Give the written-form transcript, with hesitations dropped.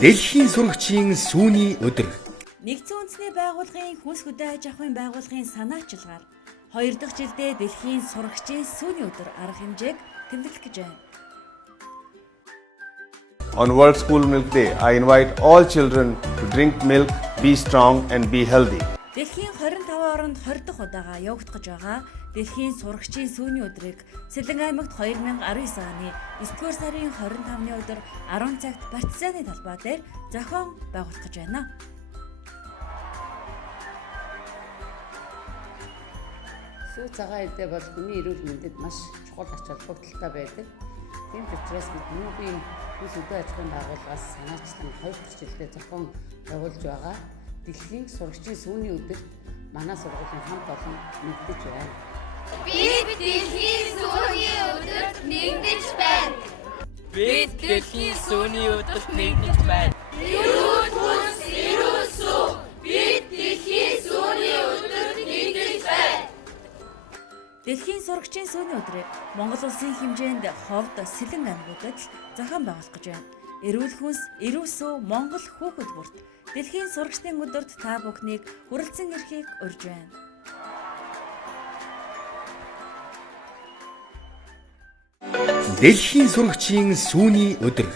Дэлхийн сурагчийн сүүний өдөр. Нэгдсэн үндэсний байгууллагын хүнс хөдөө аж ахуйн байгууллагын санаачилгаар 2 дахь жилдээ дэлхийн сурагчийн сүүний өдөр арга хэмжээг тэмдэглэх гэж байна. On World School Milk Day, I invite all children to drink milk, be strong and be healthy. Дэлхийн 25 оронд 20 дахь удаага явагдах гэж байгаа дэлхийн сурагчийн сүүний өдрийг Сэлэн аймагт 2019 оны 9-р сарын 25-ны өдөр 10 цагт партизаны талбай дээр зохион байгуулах гэж байна. Сүү цагаан эдээ бол хүний эрүүл мэндэд маш чухал ач холбогдолтой байдаг. Тийм ч учраас бид Нүүбийн хүнс хөдөө аж ахуйн байгууллагаас санаачлан 2 дахь жилдээ зохион байгуулж байгаа дэлхийн сурагчийн сүүний өдөрт манай сургуулийн хамт олон нэгдэж байна. Бид дэлхийн сүүний өдөрт нэгдэж байна. Бид дэлхийн сүүний өдөрт нэгдэж байна. Эрүүл хүнс, эрүүл сүү. Бид дэлхийн сүүний өдөрт нэгдэж байна. Дэлхийн сурагчийн сүүний өдрийг Монгол улсын хэмжээнд ховд Сэлэн аймагуудад л зохион байгуулах гэж байна. Эрүүл хүнс, эрүүл сүү Монгол хүүхэд бүрт дэлхийн сурагчдын өдөрт та бүхнийг хүрэлцэн ирэхийг урьж байна. Дэлхийн сурагчийн сүүний өдөр.